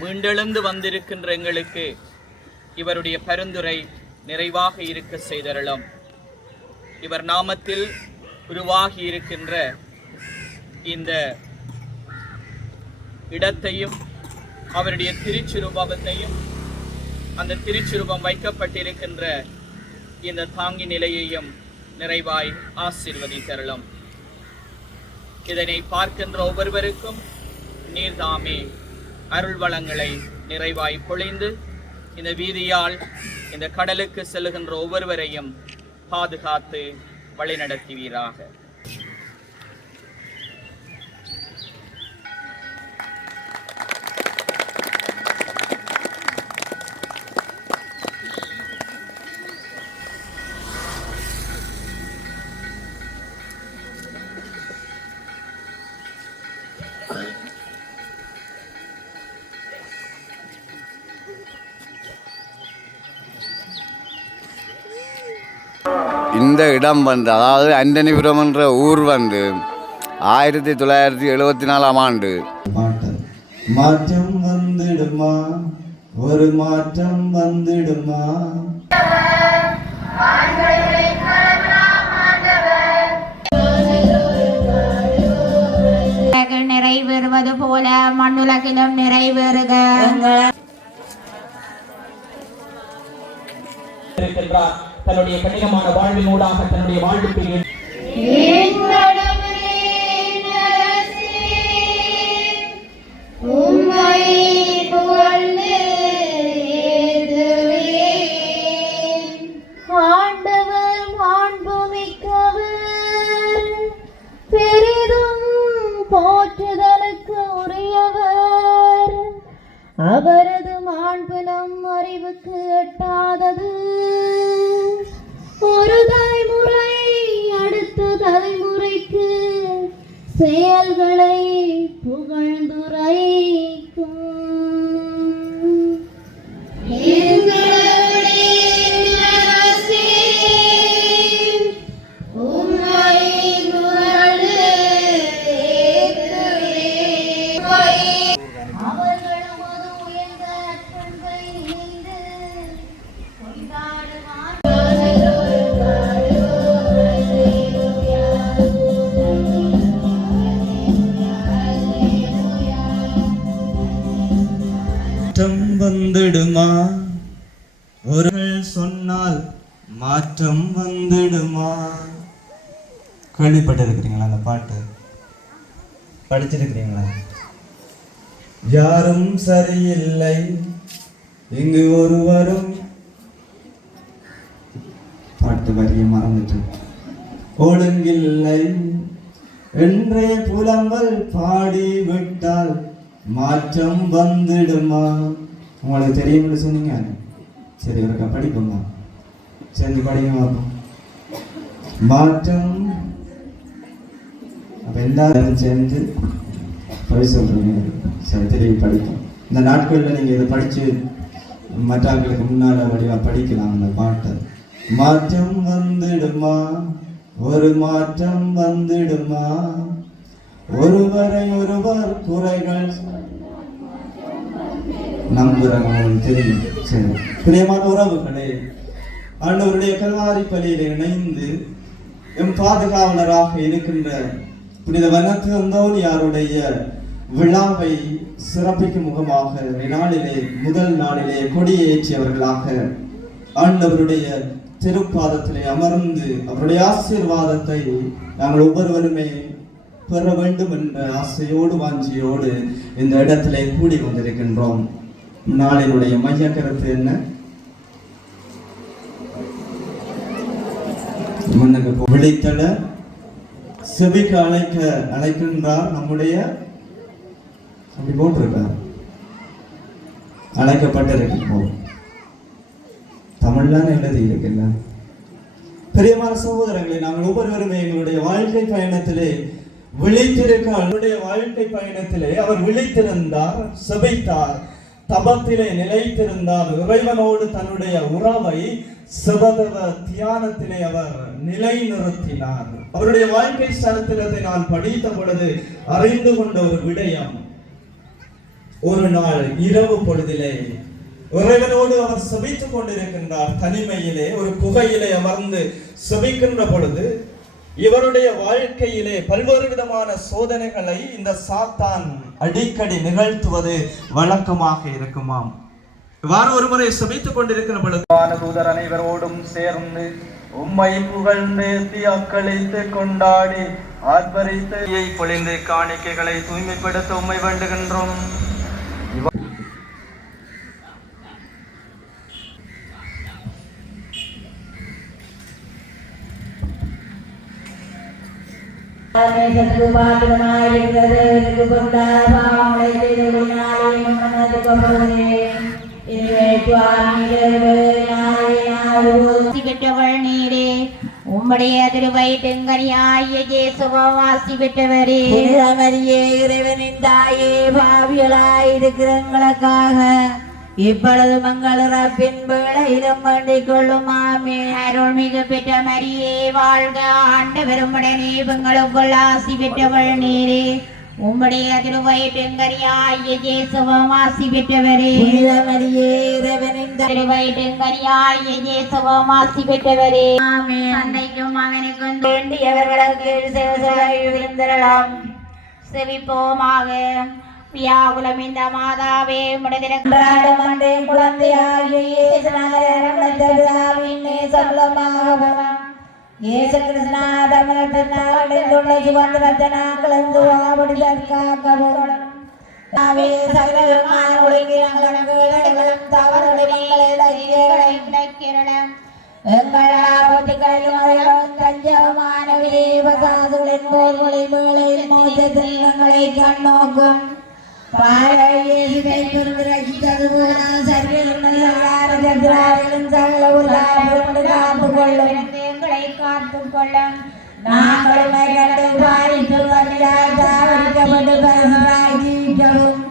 மீண்டெழுந்து வந்திருக்கின்ற எங்களுக்கு இவருடைய பரிந்துரை நிறைவாக இருக்க செய்தருளும். இவர் நாமத்தில் உருவாகி இருக்கின்ற இந்த இடத்தையும் அவருடைய திருச்சிருபத்தையும் அந்த திருச்சிருபம் வைக்கப்பட்டிருக்கின்ற இந்த தாங்கி நிலையையும் நிறைவாய் ஆசீர்வதித்தருளும். இதனை பார்க்கின்ற ஒவ்வொருவருக்கும் நீர்தாமே அருள் வளங்களை நிறைவாய் பொழிந்து இந்த வீதியால் இந்த கடலுக்கு செல்லுகின்ற ஒவ்வொருவரையும் பாதுகாத்து வழிநடத்துவீராக. இந்த இடம் வந்து அதாவது ஆண்டனிபுரம் என்ற ஊர் வந்து 1974ஆம் ஆண்டு மாற்றம் வந்துடுமா, ஒரு மாற்றம் வந்துடுமா. நிறைவேறுவது போல மண்ணுலகிலும் நிறைவேறுக. தன்னுடைய கடினமான வாழ்வின் ஊடாக தன்னுடைய வாழ்வுக்கு ஆண்டவர் மாண்புமிக்கவர், பெரிதும் போற்றுதலுக்கு உரியவர். அவரது மாண்பு நம் அறிவுக்கு எட்டாதது. ஒரு தலைமுறை அடுத்த தலைமுறைக்கு செயல்களை புகழ்ந்துரைக்கும். வந்துடுமா, ஒரு சொன்னால் மாற்றம் வந்துடுமா. கேள்விப்பட்டிருக்கிறீங்களா அந்த பாட்டு? படிச்சிருக்கிறீங்களா? யாரும் சரியில்லை இங்கு ஒருவரும், பாட்டு வரிய மறந்துட்டு, ஒழுங்கில்லை என்றே புலம்பல் பாடி விட்டால் மாற்றம் வந்துடுமா. உங்களுக்கு தெரியும்னு சொன்னீங்க. சரி, ஒருக்கா படிப்போங்க, சேர்ந்து படிங்க பார்ப்போம். மாற்றம். அப்ப எல்லாரும் சேர்ந்து படி சொல்றீங்க. சரி, தெரியும், படிப்போம். இந்த நாட்களில் நீங்க இதை படிச்சு மற்றவர்களுக்கு முன்னால வடிவா படிக்கலாம் அந்த பாட்டை. மாற்றம் வந்துடுமா, ஒரு மாற்றம் வந்துடுமா, ஒருவரை ஒருவர் குறைகள் நம்புறவங்களுக்கு தெரியும். சரி, பிரியமான உறவுகளே, ஆண்டவருடைய கல்வாரி பலியில இணைந்து எம் பாதுகாவலராக இருக்கின்ற புனித வனத்து அந்தோனியாருடைய விழாவை சிறப்பிக்கும் முகமாக இந்நாளிலே முதல் நாளிலே கொடியேற்றியவர்களாக ஆண்டவருடைய திருப்பாதத்திலே அமர்ந்து அவருடைய ஆசீர்வாதத்தை நாங்கள் ஒவ்வொருவருமே பெற வேண்டும் என்ற ஆசையோடு வாஞ்சியோடு இந்த இடத்திலே கூடி வந்திருக்கின்றோம். நாளினுடைய மைய கருத்து என்ன? முன்னுக்கு விழித்தல செபிக்கு அழைக்கின்றார். நம்முடைய அப்படி போட்டிருக்கார், அழைக்கப்பட்டிருக்கிறோம். தமிழ்லாம் எழுதி இருக்குல்ல. பெரியமான சகோதரங்களை நாங்கள் ஒவ்வொருவருமே எங்களுடைய வாழ்க்கை பயணத்திலே விழித்திருக்க, அவருடைய வாழ்க்கை பயணத்திலே அவர் விழித்திருந்தார், செபித்தார், தபத்திலே நிலைத்திருந்தார். இறைவனோடு தன்னுடைய உறவை சிவதவ தியானத்திலே அவர் நிலைநிறுத்தினார். அவருடைய வாழ்க்கை சரித்திரத்தை நான் படித்த பொழுது அறிந்து கொண்ட ஒரு விடயம், ஒரு நாள் இரவு பொழுதிலே இறைவனோடு அவர் செபித்துக் கொண்டிருக்கின்றார். தனிமையிலே ஒரு குகையிலே அமர்ந்து செபிக்கின்ற பொழுது இவருடைய வாழ்க்கையிலே பல்வேறு விதமான சோதனைகளை இந்த சாத்தான் அடிக்கடி நிகழ்த்துவது வழக்கமாக இருக்குமாம். இவ்வாறு ஒருமுறை செபித்துக் கொண்டிருக்கிற பொழுது தூதர் அனைவரோடும் சேர்ந்து உம்மை புகழ்ந்து அக்களித்து கொண்டாடி ஆர்ப்பரித்து பொழிந்து காணிக்கைகளை தூய்மைப்படுத்த உம்மை வேண்டுகின்றோம். பெற்றவள் நீரே, உம்முடைய திருவயிற்றுங்கனியாகிய இயேசுவும் ஆசி பெற்றவரே. மரியே, இறைவனின் தாயே, பாவிகளாயிருக்கிற எங்களுக்காக இப்பொழுது மங்கள் இறப்பின் வேளையிலும் வேண்டிக் கொள்ளும். ஆமென். அருள்மிகு பெற்ற மரியே வாழ்க, ஆண்டவரும் உடனே பெண்களுக்குள் ஆசி பெற்றவள் நீரே, உம்முடைய திருவயிற்றுங்கனியாகிய இயேசுவும் ஆசி பெற்றவரே. மரியே, இறைவனின் திருவயிற்றுங்கனியாகிய இயேசுவும் ஆசி பெற்றவரே. ஆமென். அன்னைக்கும் மகனுக்கும் வேண்டியவர்களுக்கு விருந்தரலாம் செவிப்போமாக. வியாகுலம் இந்த மாதாவே முடதிரே குழந்தையாகிய இயேசு கிருஷ்ணா தமிழ்நாட்டுள்ள சுதந்திரத்தை நாங்கள் காக்கவும் எங்கள் ஆபத்துகளிலும் தஞ்சமானவரே, பசாதுகளின் போர்களின் வேளையில் மோசத்தில் எங்களை கண்ணோக்கும் காத்துக்கொள்ளும். நாங்கள் ஜீவிக்கவும்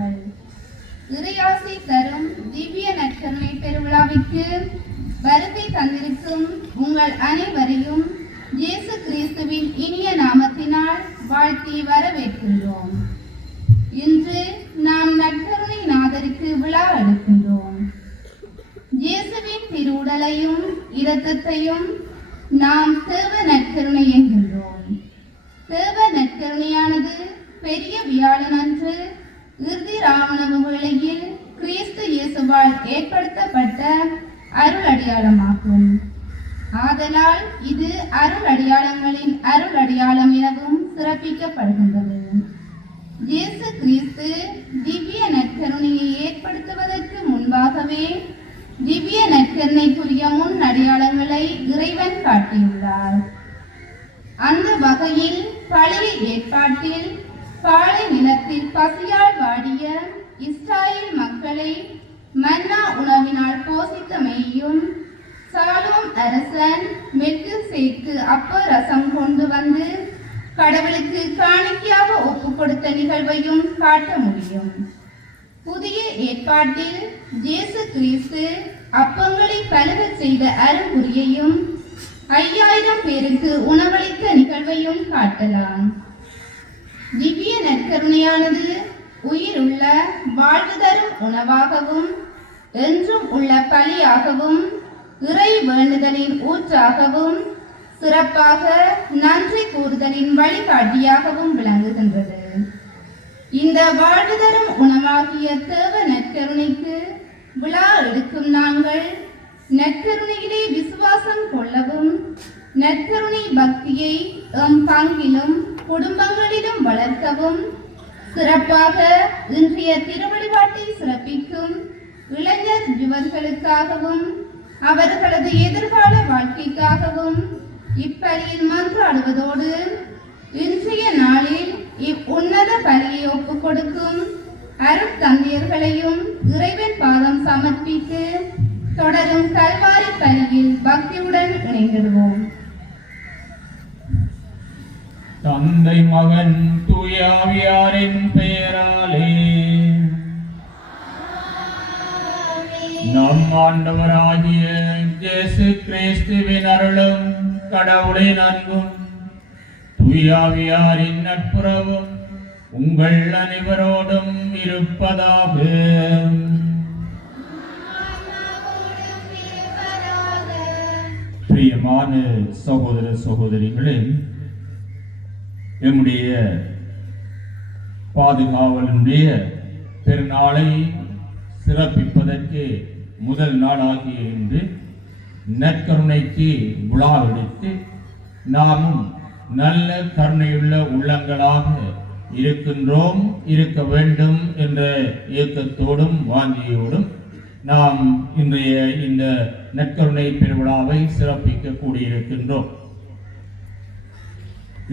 வாழ்த்துக்கள். இறையாசி தரும் திவ்ய நற்கருணை பெருவிழாவிற்கு வருகை தந்திருக்கும் உங்கள் அனைவரையும் இயேசு கிறிஸ்துவின் இனிய நாமத்தினால் வாழ்த்தி வரவேற்கின்றோம். இன்று நாம் நற்கருணை நாதருக்கு விழா எடுக்கின்றோம். இயேசுவின் திருவுடலையும் இரத்தத்தையும் நாம் தேவ நற்கருணை என்கின்றோம். தேவ நற்கருணையானது பெரிய வியாழனன்று இறுதி ராமணவு வேளையில் கிறிஸ்து இயேசுவால் ஏற்படுத்தப்பட்ட அருள் அடையாளமாகும். ஆதலால் இது அருள் அடையாளங்களின் அருள் அடையாளம் எனவும் சிறப்பிக்கப்படுகின்றது. இயேசு கிறிஸ்து திவ்ய நற்கருணையை ஏற்படுத்துவதற்கு முன்பாகவே திவ்ய நற்கருணைக்குரிய முன் அடையாளங்களை இறைவன் காட்டியுள்ளார். அந்த வகையில் பழைய ஏற்பாட்டில் பாலை நிலத்தில் பசியால் வாடிய இஸ்ராயேல் மக்களை மன்னா உணவினால் போஷித்தமையும், சாலோம் அரசன் மெல்கிசேதேக்கு அப்ப ரசம் கொண்டு வந்து கடவுளுக்கு காணிக்கையாக ஒப்பு கொடுத்த நிகழ்வையும் காட்ட முடியும். புதிய ஏற்பாட்டில் இயேசு கிறிஸ்து அப்பங்களை பலகச் செய்த அருள்புரியையும் 5000 பேருக்கு உணவளித்த நிகழ்வையும் காட்டலாம். திவ்ய நற்கருணையானது உயிருள்ள வாழ்வு தரும் உணவாகவும் என்றும் உள்ள பலியாகவும் இறை வேண்டுதலின் ஊற்றாகவும் சிறப்பாக நன்றி கூறுதலின் வழிகாட்டியாகவும் விளங்குகின்றது. இந்த வாழ்வு தரும் உணவாகிய தேவ நற்கருணைக்கு விழா எடுக்கும் நாங்கள் நற்கருணையிலே விசுவாசம் கொள்ளவும், நற்கருணை பக்தியை எம் பங்கிலும் குடும்பங்களிலும் வளர்க்கவும், சிறப்பாக இன்றைய திருவழிபாட்டை சிறப்பிக்கும் இளைஞர் யுவர்களுக்காகவும் அவர்களது எதிர்கால வாழ்க்கைக்காகவும் இப்பலியில் மன்றாடுவதோடு இன்றைய நாளில் இவ்வுன்னத பலியை ஒப்புக் கொடுக்கும் அருட்தந்தையர்களையும் இறைவன் பாதம் சமர்ப்பித்து தொடரும் கல்வாரி பலியில் பக்தியுடன் இணைந்திடுவோம். தந்தை மகன் தூயாவியாரின் பெயராலே நம் ஆண்டவராகிய இயேசு கிறிஸ்துவின் அருளும் கடவுளின் அன்பும் தூயாவியாரின் நட்புறவும் உங்கள் அனைவரோடும் இருப்பதாக. பிரியமான சகோதர சகோதரிகளே, நம்முடைய பாதுகாவலுடைய பெருநாளை சிறப்பிப்பதற்கு முதல் நாளாகிய இன்று நற்கருணைக்கு விழா எடுத்து நாமும் நல்ல கருணையுள்ள உள்ளங்களாக இருக்கின்றோம், இருக்க வேண்டும் என்ற இயக்கத்தோடும் வாஞ்சியோடும் நாம் இன்றைய இந்த நற்கருணை பெருவிழாவை சிறப்பிக்க கூடியிருக்கின்றோம்.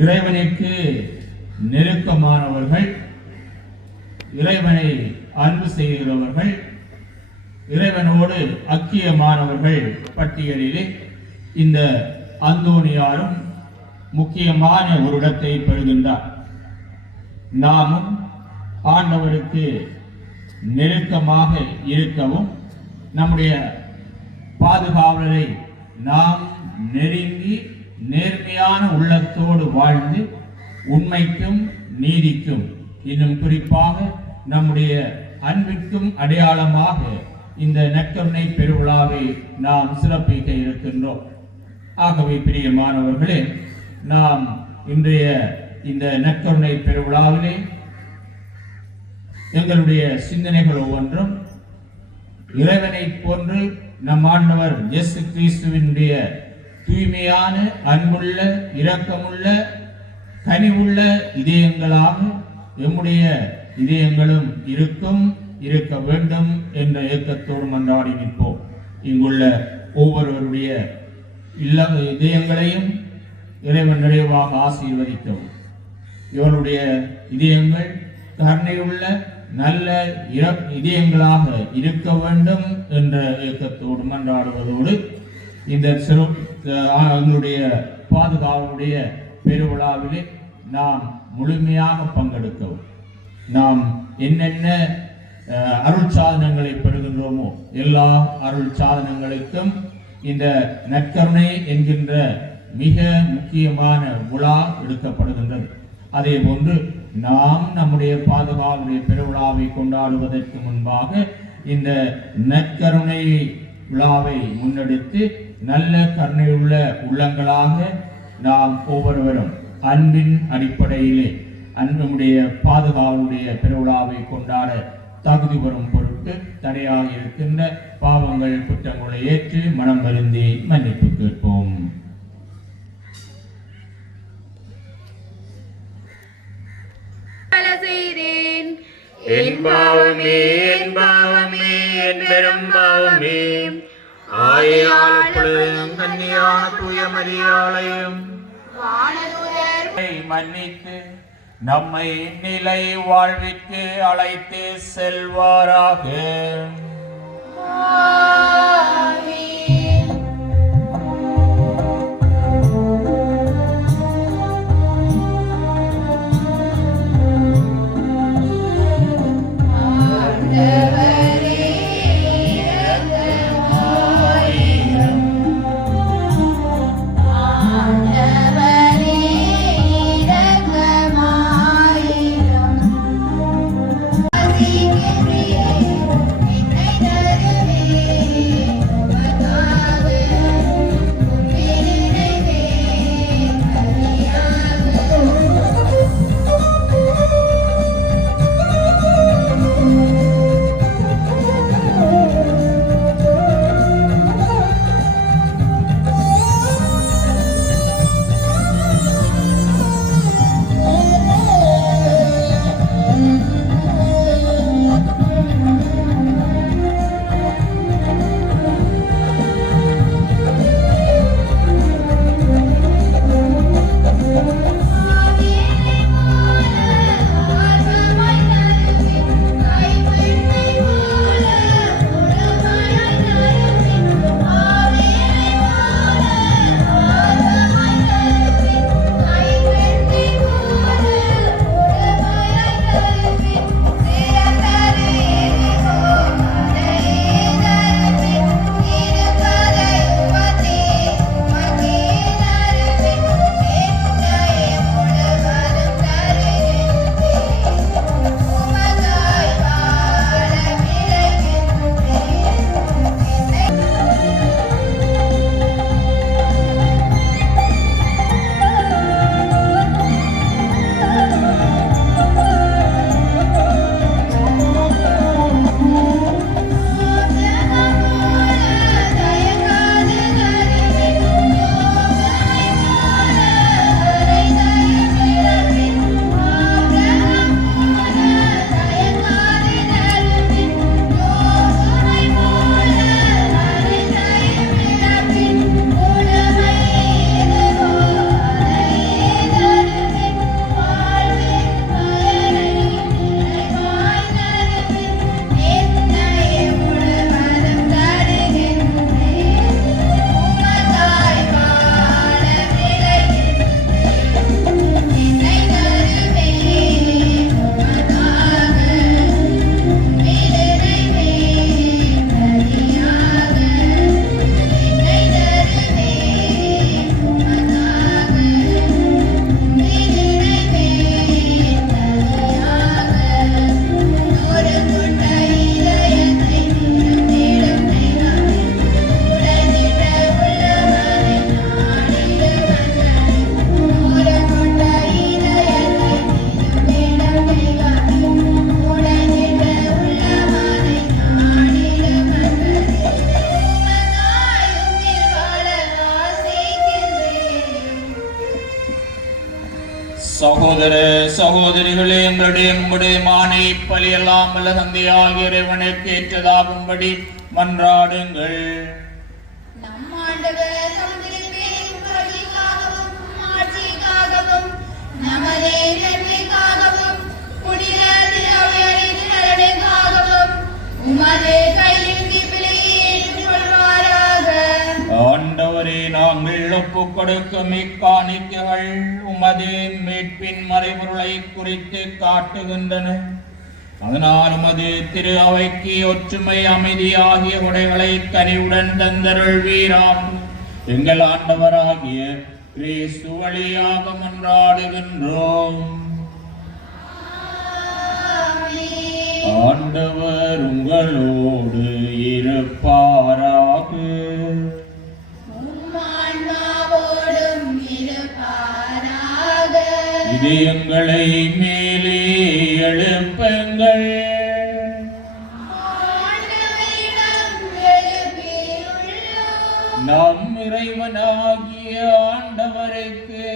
இறைவனுக்கு நெருக்கமானவர்கள், இறைவனை அன்பு செய்கிறவர்கள், இறைவனோடு ஐக்கியமானவர்கள் பட்டியலிலே இந்த அந்தோனியாரும் முக்கியமான ஒரு இடத்தை பெறுகின்றார். நாமும் ஆண்டவருக்கு நெருக்கமாக இருக்கவும், நம்முடைய பாதுகாவலரை நாம் நெருங்கி நேர்மையான உள்ளத்தோடு வாழ்ந்து உண்மைக்கும் நீதிக்கும், இன்னும் குறிப்பாக நம்முடைய அன்பிற்கும் அடையாளமாக இந்த நற்கருணை பெருவிழாவை நாம் சிறப்பிக்க இருக்கின்றோம். ஆகவே பிரியமானவர்களே, நாம் இன்றைய இந்த நற்கருணை பெருவிழாவிலே எங்களுடைய சிந்தனைகள் ஒவ்வொன்றும் இறைவனை போன்று நம் ஆண்டவர் இயேசு கிறிஸ்துவினுடைய தூய்மையான அன்புள்ள இரக்கமுள்ள கனிவுள்ள இதயங்களாக எம்முடைய இதயங்களும் இருக்க வேண்டும் என்ற இயக்கத்தோடு மன்றாடி நிற்போம். இங்குள்ள ஒவ்வொருவருடைய இதயங்களையும் இறைவன் நிறைவாக ஆசீர்வதிக்கவும். இவருடைய இதயங்கள் கருணையுள்ள நல்ல இதயங்களாக இருக்க வேண்டும் என்ற இயக்கத்தோடு மன்றாடுவதோடு இந்த எங்களுடைய பாதுகாவலுடைய பெருவிழாவிலே நாம் முழுமையாக பங்கெடுக்கவும், நாம் என்னென்ன அருள் சாதனங்களை பெறுகின்றோமோ எல்லா அருள் சாதனங்களுக்கும் இந்த நற்கருணை என்கின்ற மிக முக்கியமான விழா எடுக்கப்படுகின்றது. அதே போன்று நாம் நம்முடைய பாதுகாவலுடைய பெருவிழாவை கொண்டாடுவதற்கு முன்பாக இந்த நற்கருணை விழாவை முன்னெடுத்து நல்ல கருணையுள்ள உள்ளங்களாக நாம் ஒவ்வொருவரும் அன்பின் அடிப்படையிலே நம்முடைய பாதுகாவலுடைய பெருவிழாவை கொண்டாட தகுதி பெறும் பொருட்டு தடையாக இருக்கின்ற பாவங்கள் குற்றங்களை ஏற்று மனம் வருந்தி மன்னிப்பு கேட்போம். என் பாவமே என் பாவமே என் பெரும் பாவமே ஆயால் கன்னியான தூய மரியாளையும் மன்னித்து நம்மை நிலை வாழ்விற்கு அழைத்து செல்வாராக. சகோதர சகோதரிகளே, எங்களுடைய மானை பலியெல்லாம் வல்ல தந்தையாகிய இறைவனுக்கு ஏற்றதாகும்படி மன்றாடுங்கள். நம் ஆண்டவர் தமது பேரின் புகழ்ச்சிக்காகவும் மாட்சிக்காகவும் நமது நன்மைக்காகவும் புனித திருஅவையின் நலனுக்காகவும் உமது கையிலிருந்து பிழையை ஏற்றுக்கொள்வாராக. ஆண்டவரே, நாங்கள் ஒப்புக் கொடுக்கும் இக்காணிக்கைகள் உமது மீட்பின் மறைபொருளை குறித்து காட்டுகின்றன. அதனாலும் அது திரு அவைக்கு ஒற்றுமை அமைதி ஆகிய கொடைகளை கனிவுடன் தந்தருள்வீராம். எங்கள் ஆண்டவராகிய கிறிஸ்து வழியாக மன்றாடுகின்றோம். ஆண்டவர் உங்களோடு இருப்பாராக. இதயங்களை மேலே எழுப்புங்கள். நம் இறைவனாகிய ஆண்டவருக்கு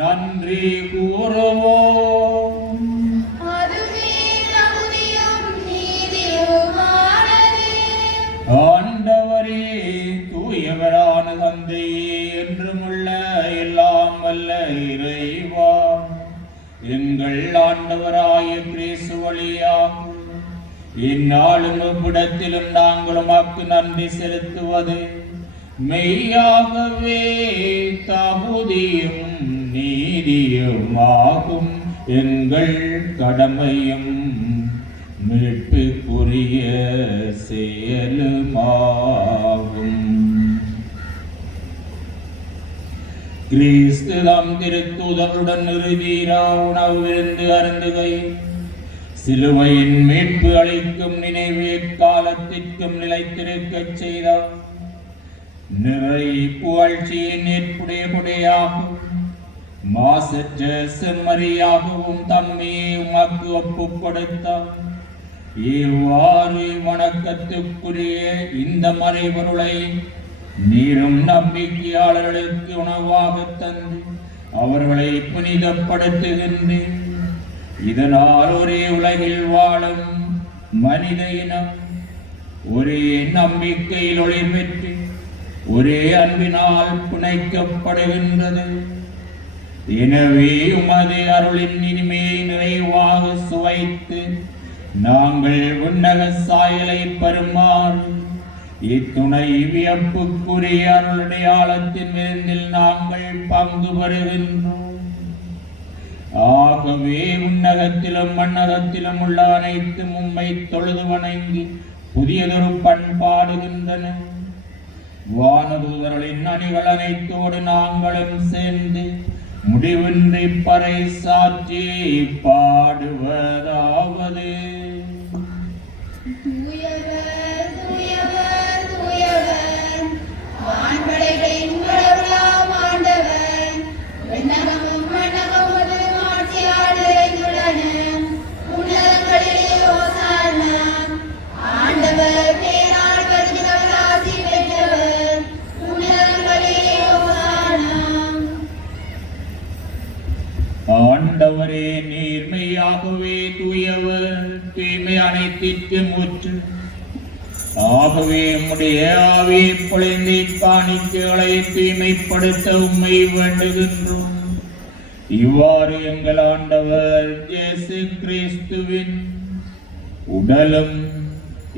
நன்றி கூறுவோம். ஆண்டவரே, தூயவரான தந்தையே, என்றுமுள்ள எல்லாம் வல்ல இறைவா, எங்கள் ஆண்டவராய கிறிஸ்து வழியாக இந்நாளும் இவ்விடத்திலும் நாங்கள் உமக்கு நன்றி செலுத்துவது மெய்யாகவே தகுதியும் நீதியுமாகும். எங்கள் கடமையும் மீட்புக்குரிய செயலுமாகும். கிறிஸ்து தாம் திருத்தூதருடன் இறுதியிரா உணவு விருந்து அருந்துகை சிலுவையின் மீட்பு அளிக்கும் நினைவு எக்காலத்திற்கும் நிலைத்திருக்கச் செய்தார். நிறை புகழ்ச்சியின் ஏற்புடைய கொடையாகவும் மாசற்ற செம்மறியாகவும் தம்மையே உமக்கு ஒப்புக் கொடுத்தார். இவ்வாறு வணக்கத்துக்குரிய இந்த மறைபொருளை நீரும் நம்பிக்கையாளர்களுக்கு உணவாக தந்து அவர்களை புனிதப்படுத்துகின்றேன். இதனால் ஒரே உலகில் வாழும் மனித இனம் ஒரே நம்பிக்கையில் ஒளி பெற்று ஒரே அன்பினால் பிணைக்கப்படுகின்றது. எனவே உமது அருளின் இனிமையை நிறைவாக சுவைத்து நாங்கள் விண்ணக சாயலை பெறுமாறு இத்துணை வியப்புக்குரிய அருளடையாளத்தின் விருந்தில் நாங்கள் பங்கு பெறுகின்றோம். ஆகவே உன்னகத்திலும் மண்ணகத்திலும் உள்ள அனைத்தும் உம்மை தொழுது வணங்கி புதியதொரு பண்பாடுகின்றன. வானதூதர்களின் அணிகள் அனைத்தோடு நாங்களும் சேர்ந்து முடிவின்றி பறை சாற்றி பாடுவதாவது: ஆண்டவரே, நேர்மையாகவே தூயவர், தூய்மை அனைத்திற்கும் ஊற்று. ஆகவே உம்முடைய ஆவியை பொழிந்து காணிக்கைகளை தூய்மைப்படுத்த உம்மை வேண்டுகின்றோம். இவ்வாறு எங்கள் ஆண்டவர் இயேசு கிறிஸ்துவின் உடலும்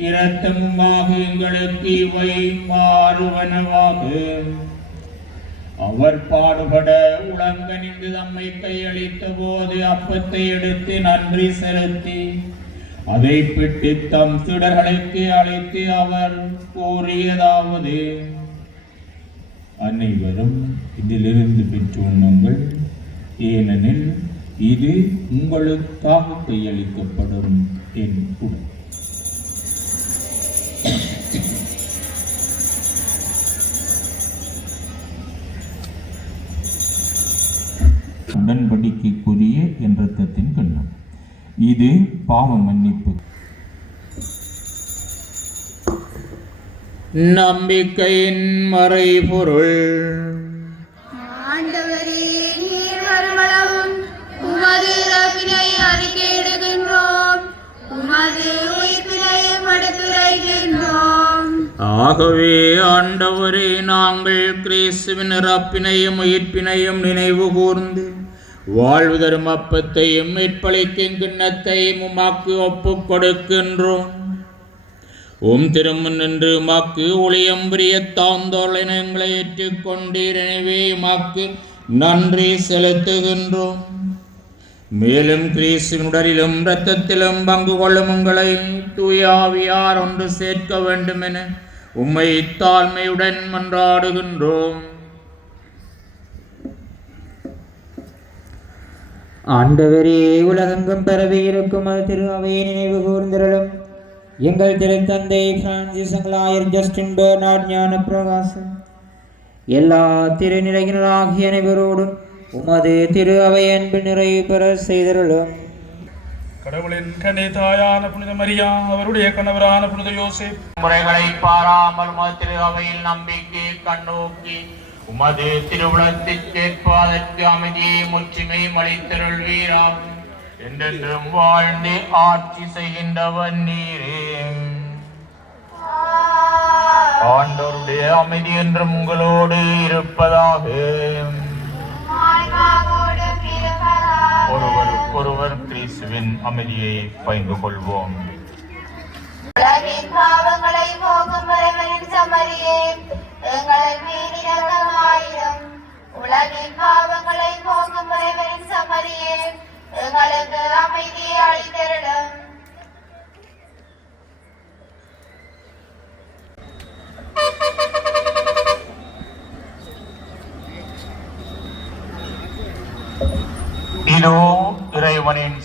இரத்தமுமாக எங்களுக்கு இவை மாறுவனவாக. அவர் பாடுபட உலங்கனிந்து தம்மை கையளித்த போது அப்பத்தை எடுத்து நன்றி செலுத்தி அதை பிட்டு தம் சீடர்களுக்கு அழைத்து அவர் கூறியதாவது: அனைவரும் இதிலிருந்து பெற்று உண்ணுங்கள், ஏனெனில் இது உங்களுக்காக கையளிக்கப்படும் என் உடல். உடன்படிக்கைக்குரிய என் இரத்தத்தின் கிண்ணம். இது பாவ மன்னிப்பு. நம்பிக்கையின் மறைபொருள். ஆண்டவரே, நீர் வருமளவும் உமது இறப்பினை அறிக்கையிடுகின்றோம், உமது உயிர்ப்பினையும் எடுத்துரைக்கின்றோம். ஆகவே ஆண்டவரே, நாங்கள் கிறிஸ்துவின் இறப்பினையும் உயிர்ப்பினையும் நினைவு கூர்ந்து வாழ்வு தரும் அப்பத்தையும் மீட்பளிக்கும் கிண்ணத்தையும் உமாக்கு ஒப்புக் கொடுக்கின்றோம். உம் திருமுன் நின்று உமாக்கு ஒளியம் பிரிய தாந்தோளனை எங்களை ஏற்றுக்கொண்டீர். எனவே உமாக்கு நன்றி செலுத்துகின்றோம். மேலும் கிறிஸ்துவின் உடலிலும் இரத்தத்திலும் பங்கு கொள்ளும் உங்களை தூயாவியார் ஒன்று சேர்க்க வேண்டும் என உம்மை தாழ்மையுடன் மன்றாடுகின்றோம். ஆண்டவரே, உலகெங்கும் பரவி இருக்கும் அது திரு அவையை நினைவு கூர்ந்திரளும். எங்கள் திருத்தந்தை பிரான்சிஸ், எங்களாயர் ஜஸ்டின், பெர்னார்ட், ஞான பிரகாசம், எல்லா திருநிலையினராகிய அனைவரோடும் உமது திரு அவை அன்பு நிறைவு பெற செய்திருளும். கடவுளின் கனி தாயான புனித மரியா, அவருடைய கணவரான புனித யோசேப், முறைகளை பாராமல் உமது திரு அவையில் நம்பிக்கை கண்ணோக்கி உமது திருவுளத்திற்கேற்ப அதற்கு அமைதியை முற்றுமை அளித்தருள்வீராம். என்றென்றும் வாழ்ந்து ஆட்சி செய்கின்றவன் நீரே. ஆண்டவருடைய அமைதி என்றும் உங்களோடு இருப்பதாக. ஒருவருக்கொருவர் கிறிஸ்துவின் அமைதியை பகிர்ந்து கொள்வோம். உலகின் பாவங்களை போக்கும் இறைவனின் சமரியே, எங்களை மீறி இரக்கமாயிரும். உலகின் பாவங்களை போக்கும் இறைவனின் சமரியே, எங்களுக்கு அமைதியை அளித்தருளும். இதோ இறைவனின்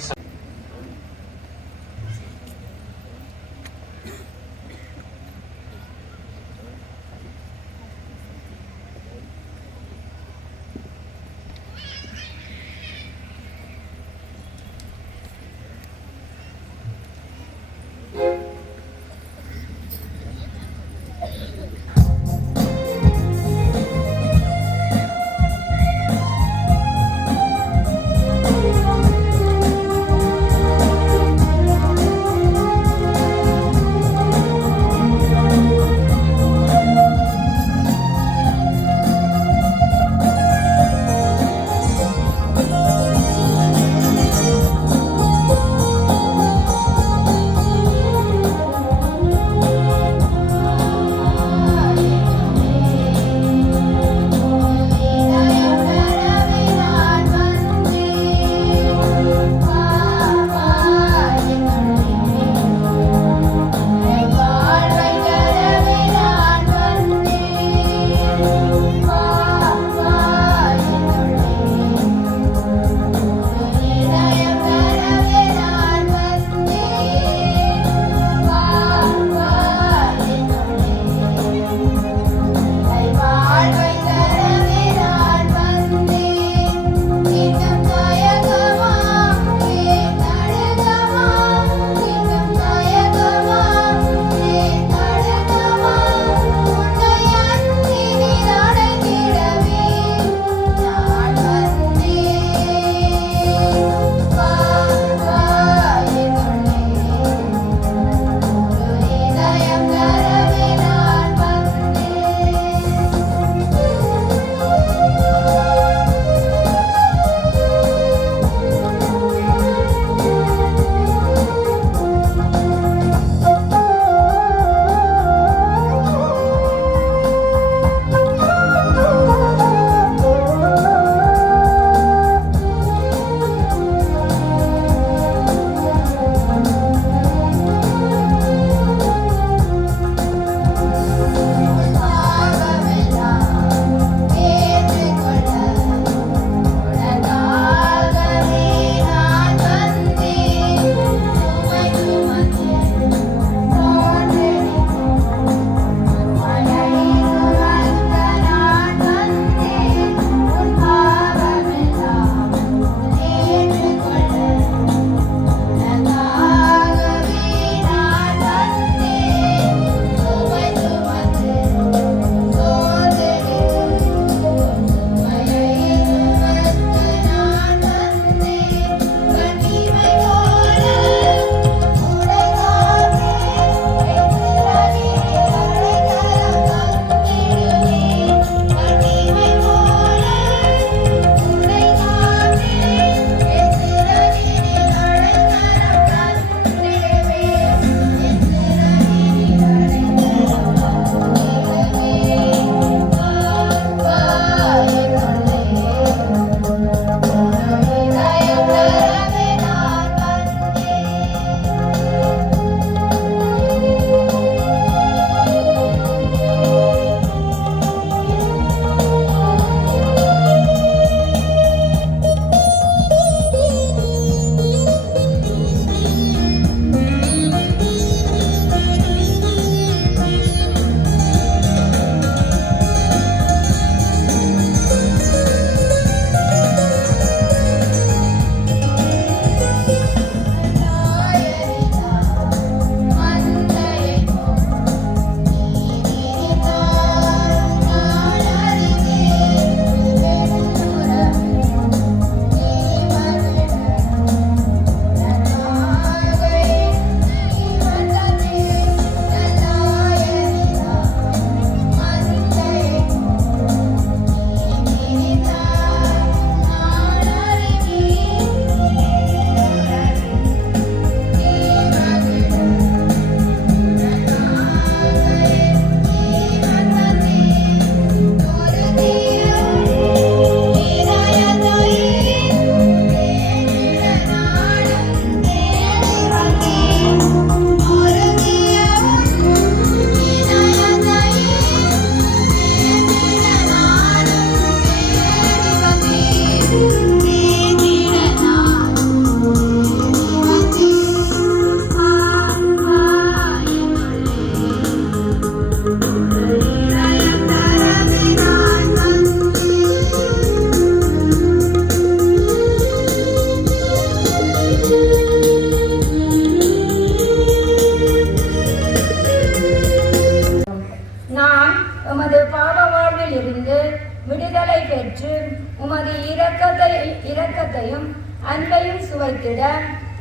உமது இரக்கத்தையும் அன்பையும் சுவைத்திட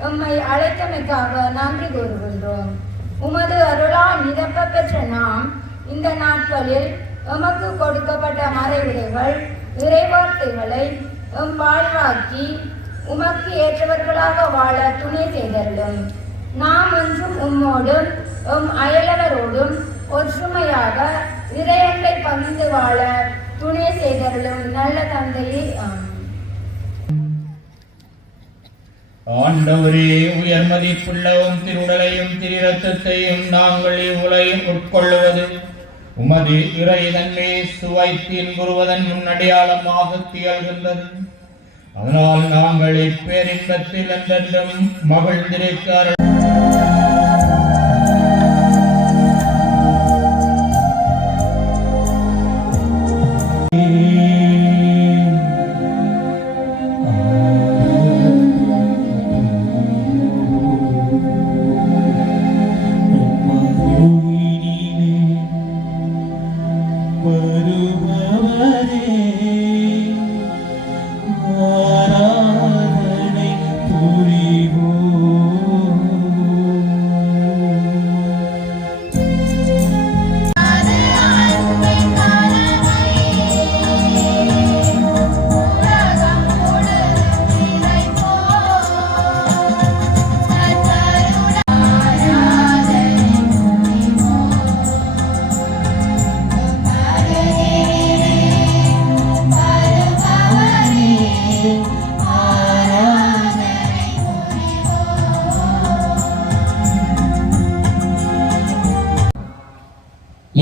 எம்மை அழைத்தமைக்காக நன்றி கூறுகின்றோம். உமது அருளால் நிரப்ப பெற்ற நாம் இந்த நாட்களில் எமக்கு கொடுக்கப்பட்ட மறைவுரைகள் இறைவார்த்தைகளை எம் வாழ்வாக்கி உமக்கு ஏற்றவர்களாக வாழ துணை செய்தருளும். நாம் என்றும் உம்மோடும் எம் அயலவரோடும் ஒற்றுமையாக இறையண்டை பகிர்ந்து வாழ துணை செய்தருளும் நல்ல தந்தையே. ஆண்டவரே, உயர் மதிப்புள்ளவும் திருவுடலையும் திருரத்தத்தையும் நாங்கள் இவ்வுலகில் உட்கொள்ளுவது உமது இறை தன்மை சுவைத்தின் குருவதன் முன்னடையாளமாக திகழ்கின்றது. அதனால் நாங்கள் இப்பேரின்பத்தில் என்றென்றும் மகிழ்ந்திருக்கிறார்கள்.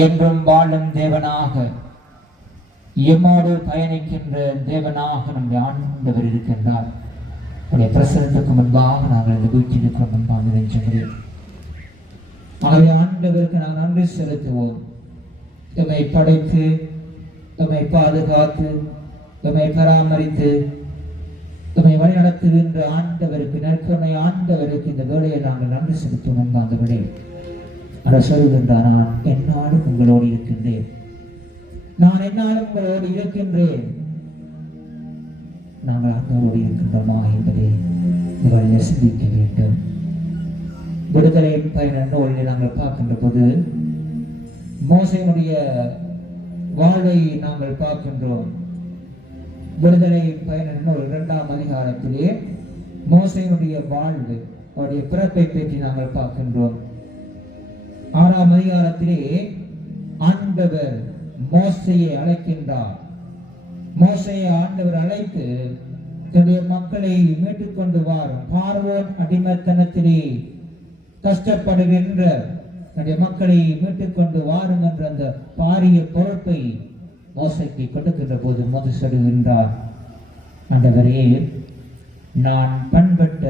என்றும் வாழும் தேவனாக எம்மோடு பயணிக்கின்ற தேவனாக நம்முடைய ஆண்டவர் இருக்கின்றார். உடைய பிரசனத்துக்கு முன்பாக நாங்கள் இந்த வீட்டிற்கு முன்பாக நினைச்ச முடியும். ஆகவே ஆண்டவருக்கு நாங்கள் நன்றி செலுத்துவோம். எம்மை படைத்து எம்மை பாதுகாத்து எம்மை பராமரித்து எம்மை வழிநடத்துகின்ற ஆண்டவருக்கு நற்கருணை ஆண்டவருக்கு இந்த வேலையை நாங்கள் நன்றி செலுத்துவோம். என்பாந்தவர்களே, அவர் சொல்கின்றார், நான் என்னாலும் உங்களோடு இருக்கின்றேன், நான் என்னாலும் உங்களோடு இருக்கின்றேன். நாங்கள் அங்களோடு இருக்கின்றோமா என்பதை இவர்கள் சிந்திக்க வேண்டும். விடுதலையின் பயண நூலில் நாங்கள் பார்க்கின்ற போது மோசேயினுடைய வாழ்வை நாங்கள் பார்க்கின்றோம். விடுதலை பயண நூல் 2ஆம் அதிகாரத்திலே மோசேயினுடைய வாழ்வு, அவருடைய பிறப்பை பற்றி நாங்கள் பார்க்கின்றோம். 6ஆம் அதிகாரத்திலே ஆண்டவர் மோசேயை அழைக்கின்றார். மோசேயை ஆண்டவர் அழைத்து தன்னுடைய மக்களை மீட்டுக் கொண்டு வாரும், பார்வோன் அடிமைத்தனத்திலே கஷ்டப்படுகின்ற தன்னுடைய மக்களை மீட்டுக் கொண்டு வாரும் என்ற அந்த பாரிய பொறுப்பை மோசேக்கு கொடுக்கின்ற போது மோசே சொல்கின்றார், ஆண்டவரே, நான் பண்பட்ட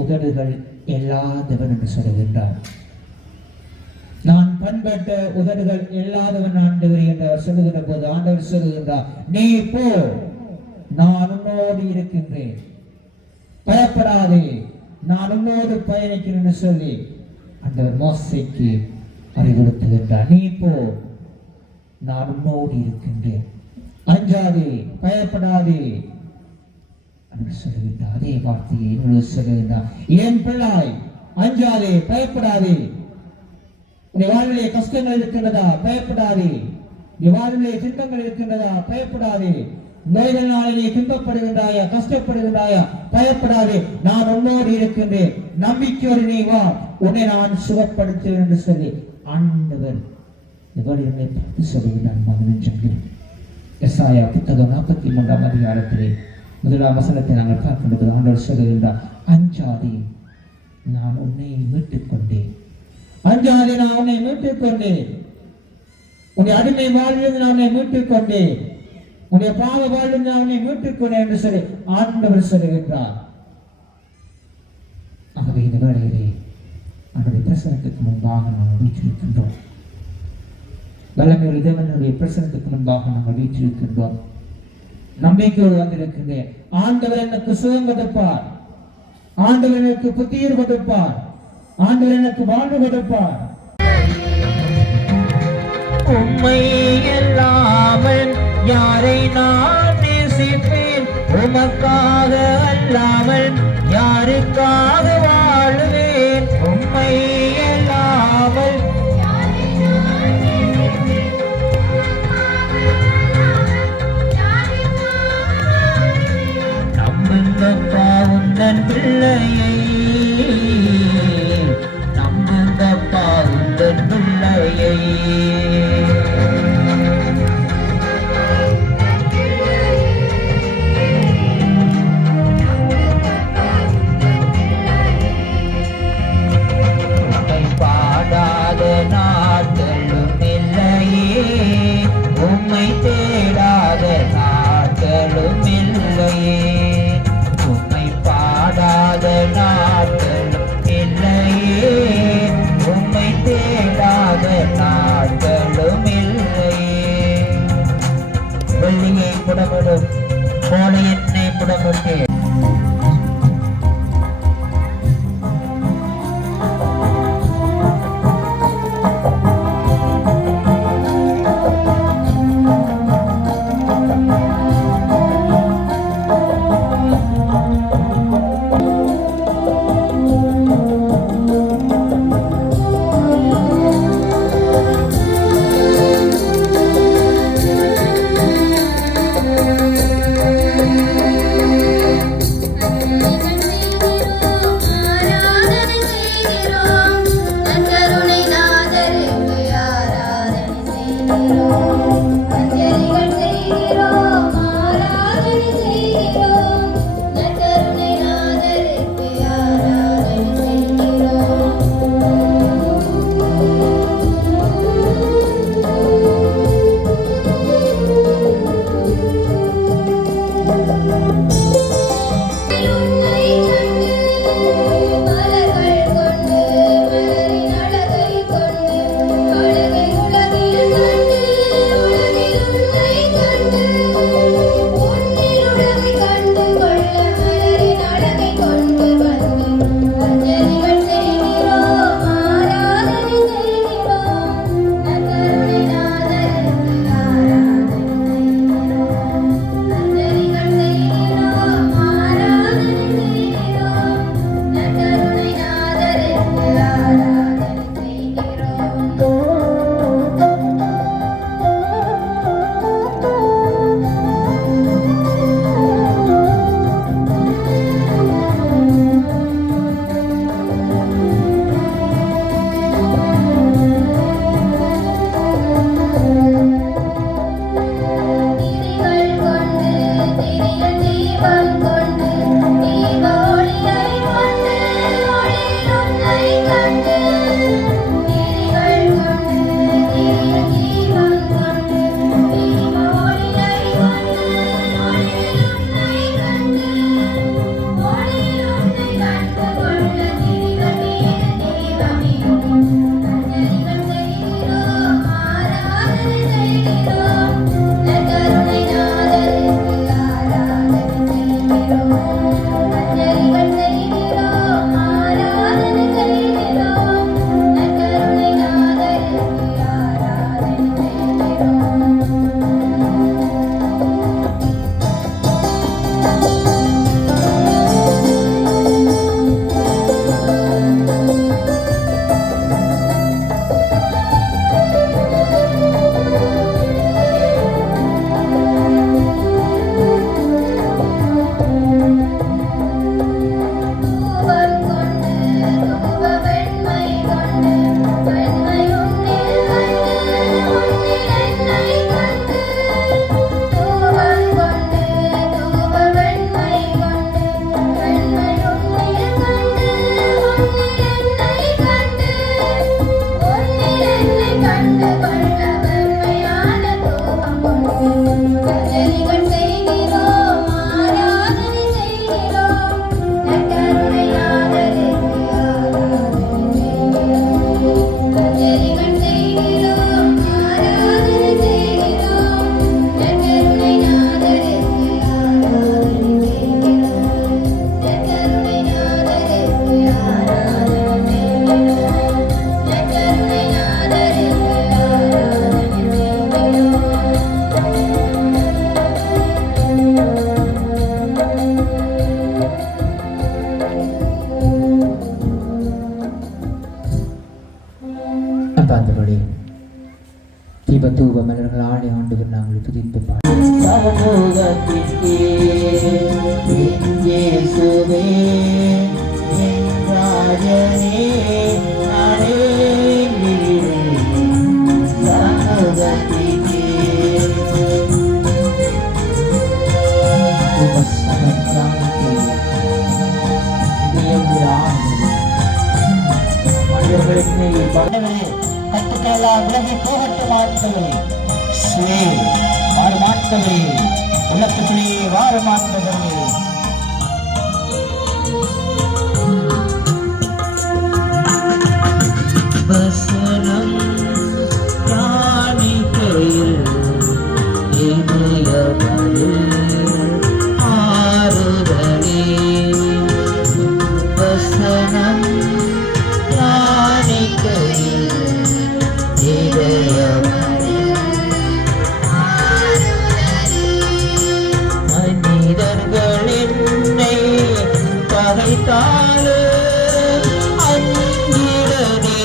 உதடுகள் இல்லாதவன் என்று சொல்கின்றார். நான் பண்பட்ட உதடுகள் இல்லாதவன் ஆண்டவர் என்று அவர் சொல்லுகிற போது ஆண்டவர் சொல்லுகின்றார், நீ போ, நான் உன்னோடு இருக்கின்றேன், பயப்படாதே, நான் உன்னோடு பயணிக்கிறேன் என்று சொல்லி ஆண்டவர் மோசேக்கு அறிவுறுத்துகின்றார். நீ போ, நான் உன்னோடு இருக்கின்றேன், அஞ்சாதே, பயப்படாதே என்று சொல்லுகின்றார். அதே வார்த்தையை இன்னொரு சொல்லுகின்றார், என் பிள்ளாய், அஞ்சாதே, பயப்படாதே. உன் வாழ்விலே கஷ்டங்கள் இருக்கின்றதா? பயப்படாதே. நீ வாழ்விலே துன்பங்கள் இருக்கின்றதா? பயப்படாதே. நோய்களினாலே நீ துன்பப்படுகின்றாயா? கஷ்டப்படுகின்றாயா? பயப்படாதே, நான் உன்னோடு இருக்கின்றேன், நம்பிக்கையோடு நீ வா, உன்னை நான் சுகப்படுத்துவேன் என்று சொல்லி ஆண்டவர் எவரையுமே பார்த்து சொல்லுகிறார். மகன் எசாயா புத்தகம் 43ஆம் அதிகாரத்திலே 1ஆம் வசனத்தை நாங்கள் பார்க்கின்றது. ஆண்டவர் சொல்லுகின்றார், அஞ்சாதே, நான் உன்னை மீட்டுக் கொண்டேன், அஞ்சாதே, நான் உன்னை மீட்டுக் கொண்டேன், உன்னுடைய அடிமை வாழ்விலிருந்து நான் உன்னை மீட்டுக் கொண்டேன், உன்னுடைய பாவ வாழ்விலிருந்து நான் உன்னை மீட்டுக் கொண்டேன் என்று சொல்லி ஆண்டவர் சொல்லுகின்றார். ஆகவே இந்த வேளையிலே அவருடைய பிரசனத்துக்கு முன்பாக நாங்கள் வீற்றிருக்கின்றோம். வல்லமையுள்ள தேவனுடைய பிரசனத்துக்கு முன்பாக நாங்கள் வீற்றிருக்கின்றோம். நம்பிக்கையோடு வந்திருக்கின்றேன். ஆண்டவர் எனக்கு சுகம் கொடுப்பார், ஆண்டவர் எனக்கு புத்துயிர் கொடுப்பார், ஆண்டவர் எனக்கு வாழ்வு கொடுப்பார். உம்மை இல்லாமல் யாரை நான் நேசிப்பேன், உமக்காக அல்லாமல் யாருக்காக வாழுவேன் உம்மை அல்லாமல் நம்புங்கப்பா உந்தன் பிள்ளையை நம்புங்கப்பா உந்தன் பிள்ளையை பாடாத நாட்களும் இல்லையே உம்மை தேடாத நாட்களும் இல்லையே உம்மை பாடாத நாட்களும் இல்லையே உம்மை தேடாத நாட்கள் உட்கார்ந்தபடி தீப தூப மலர்கள் ஆடி ஆண்டு நாங்கள் துதித்து கட்டுக்கெல்லாம் விலகி போகட்டும் ஆட்களே வாரும் ஆட்களே உலகத்திலே வாரும் ஆட்களே வசனம் காணிக்கையில் ஆறுதலே வசனம் மனிதர்கள் என்னை பகைத்தாலே அஞ்சிடனே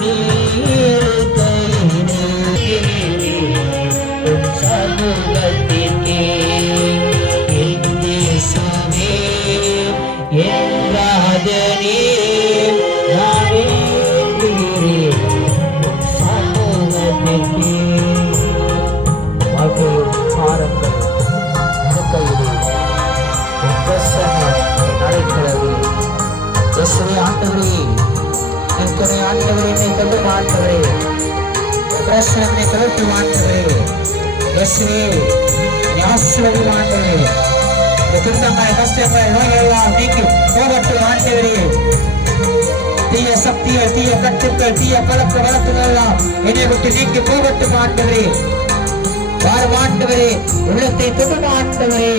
நீர்க்கையினே சமூகத்திற்கே இயேசுவே என் ராஜனே ஆண்டவரே எத்தனை ஆண்டவரே என்னை கொண்டு ஆண்டவரே பிரசனை கலட்டு ஆண்டவரே இயேசுவே ஆசீர்வதி ஆண்டவரே இந்த துன்பங்கள் கஷ்டங்கள் நோய்கள் எல்லாம் நீக்கி போகட்டும் ஆண்டவரே தீய சக்திகள் தீய கட்டுக்கள் தீய பழக்க வழக்குகள் எல்லாம் என்னை விட்டு நீக்கி போகட்டும் ஆண்டவரே வாரும் ஆண்டவரே உள்ளத்தை தொடும் ஆண்டவரே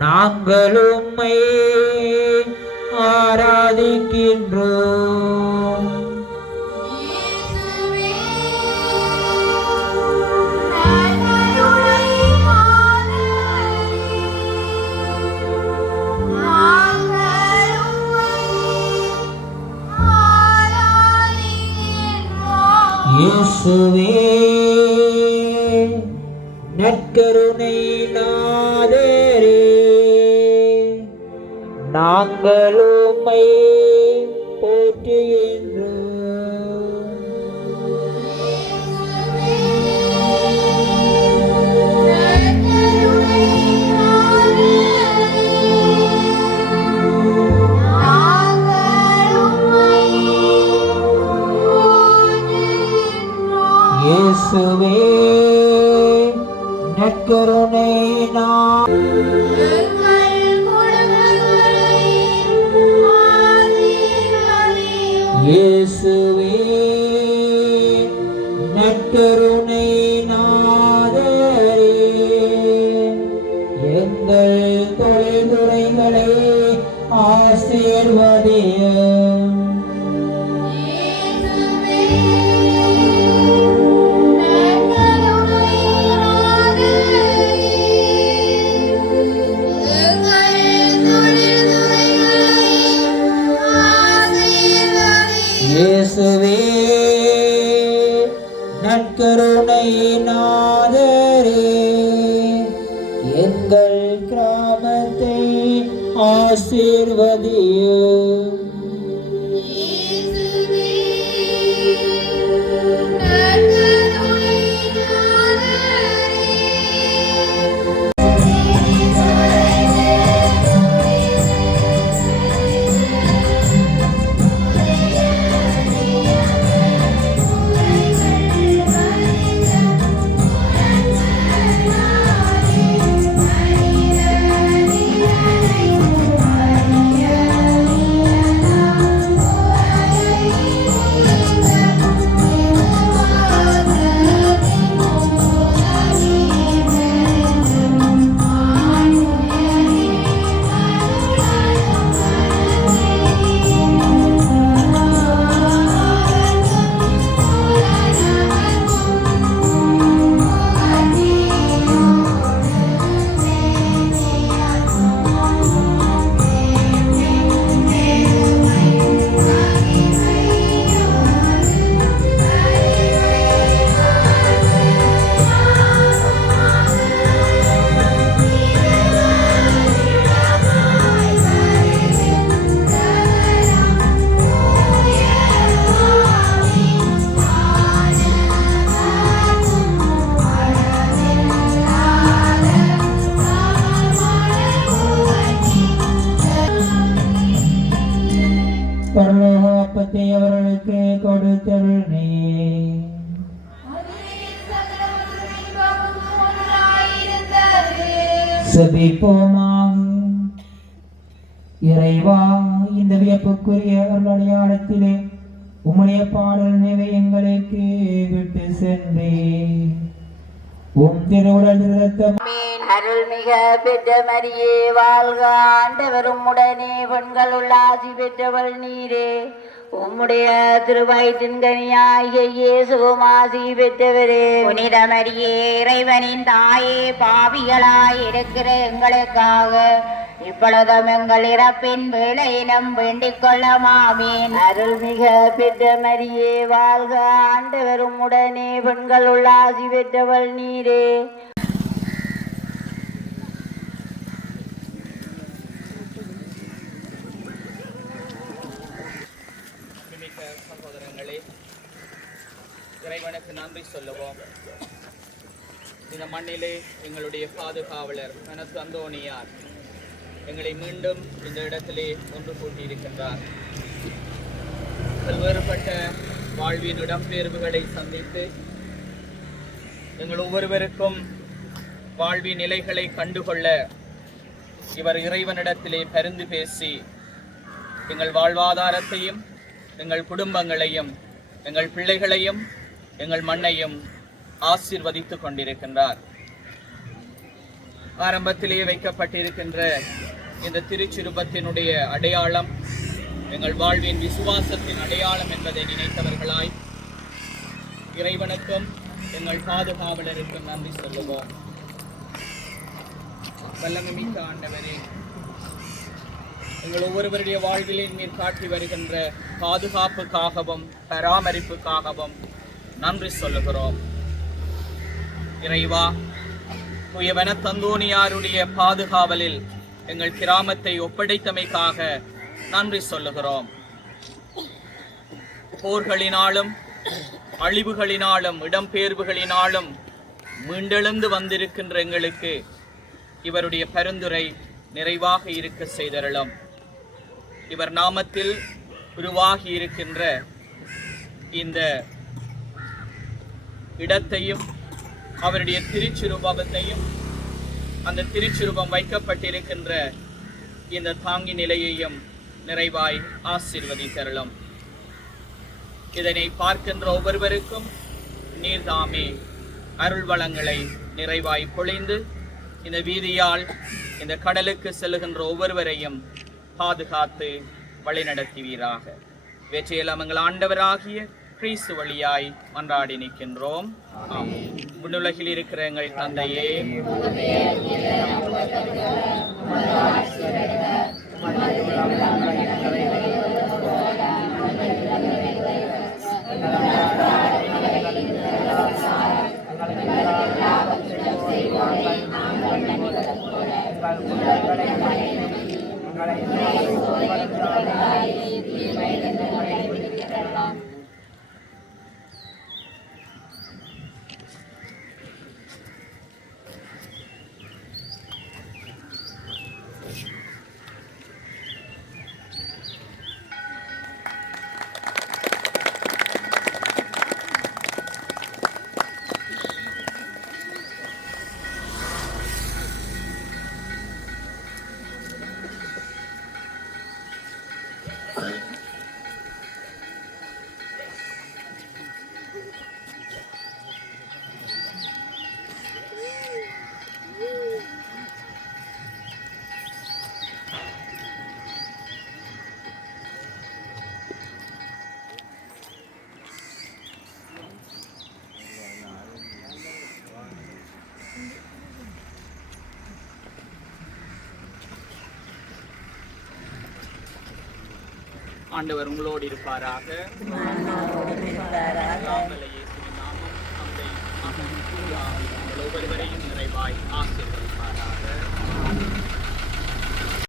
நாங்கள் உம்மை ஆராதிக்கின்றோம். இயேசுவே நன்மையுடைய இயேசுவே நற்கருணை நாதரே, நாங்கள் உம்மை போற்றுகின்றோம். இயேசுவே நற்கருணை இயேசுவே நற்கருணை நாதரே, எங்கள் தொழில்துறைகளை ஆசீர்வதியும். இயேசுவே நற்கருணை நாதரே, எங்கள் கிராமத்தை ஆசீர்வதியும். பரலோக அப்பத்தை அவர்களுக்கு கொடுத்தருளே. செபிப்போமாக. இறைவா, இந்த வியப்புக்குரிய அருளடையாளத்திலே உம்முடைய பாடல் நினைவை எங்களுக்கு விட்டு சென்றே. உம் திருவுடல் திருத்தம் அருள்மிக பெற்ற மரியே வாழ்க, ஆண்டவரும் உடனே பெண்களுள் ஆசி பெற்றவள் நீரே. உம்முடைய திருவயிற்றின் கனியாகிய இயேசுவும் ஆசி பெற்றவரே. புனித மரியே, இறைவனின் தாயே, பாவிகளாய் இருக்கிற எங்களுக்காக இப்பொழுதும் எங்கள் இறப்பின் வேளையிலும் வேண்டிக் கொள்ளமாமீன். அருள்மிக பெற்ற மரியே வாழ்க, ஆண்டவரும் உடனே பெண்களுள் ஆசி பெற்றவள் நீரே. சகோதரங்களே, இறைவனுக்கு நன்றி சொல்லுவோம். இந்த மண்ணிலே எங்களுடைய பாதுகாவலர் கனத்து அந்தோணியார் எங்களை மீண்டும் இந்த இடத்திலே ஒன்று கூட்டியிருக்கின்றார். பல்வேறுபட்ட வாழ்வின் இடம்பெயர்வுகளை சந்தித்து எங்கள் ஒவ்வொருவருக்கும் வாழ்வின் நிலைகளை கண்டுகொள்ள இவர் இறைவனிடத்திலே பரிந்து பேசி எங்கள் வாழ்வாதாரத்தையும் எங்கள் குடும்பங்களையும் எங்கள் பிள்ளைகளையும் எங்கள் மண்ணையும் ஆசீர்வதித்துக் கொண்டிருக்கின்றார். ஆரம்பத்திலே வைக்கப்பட்டிருக்கின்ற இந்த திருச்சிருபத்தினுடைய அடையாளம் எங்கள் வாழ்வின் விசுவாசத்தின் அடையாளம் என்பதை நினைத்தவர்களாய் இறைவனுக்கும் எங்கள் பாதுகாவலருக்கும் நன்றி சொல்லுவோம். வல்லமைமிக்க ஆண்டவரே, எங்கள் ஒவ்வொருவருடைய வாழ்விலின் மேல் காட்டி வருகின்ற பாதுகாப்புக்காகவும் பராமரிப்புக்காகவும் நன்றி சொல்லுகிறோம். இறைவா, தூயவன தந்தோனியாருடைய பாதுகாவலில் எங்கள் கிராமத்தை ஒப்படைத்தமைக்காக நன்றி சொல்லுகிறோம். போர்களினாலும் அழிவுகளினாலும் இடம்பெயர்வுகளினாலும் மீண்டெழுந்து வந்திருக்கின்ற எங்களுக்கு இவருடைய பரிந்துரை நிறைவாக இருக்க செய்தருளும். இவர் நாமத்தில் உருவாகி இருக்கின்ற இந்த இடத்தையும் அவருடைய திருச்சிருபத்தையும் அந்த திருச்சிருபம் வைக்கப்பட்டிருக்கின்ற இந்த தாங்கி நிலையையும் நிறைவாய் ஆசீர்வதித்தருளும். இதனை பார்க்கின்ற ஒவ்வொருவருக்கும் நீர்தாமே அருள் வளங்களை நிறைவாய் பொழிந்து இந்த வீதியால் இந்த கடலுக்கு செல்லுகின்ற ஒவ்வொருவரையும் பாதுகாத்து வழிநடத்துவீராக. வெற்றியெல்லாம் எங்கள் ஆண்டவராகிய கிறிஸ்து வழியாய் மன்றாடி நிற்கின்றோம். விண்ணுலகில் இருக்கிற எங்கள் தந்தையே, ஆண்டவர் உங்களோடு இருப்பாராக. ஒவ்வொருவரையும் நிறைவாய் ஆசீர்வதிப்பாராக.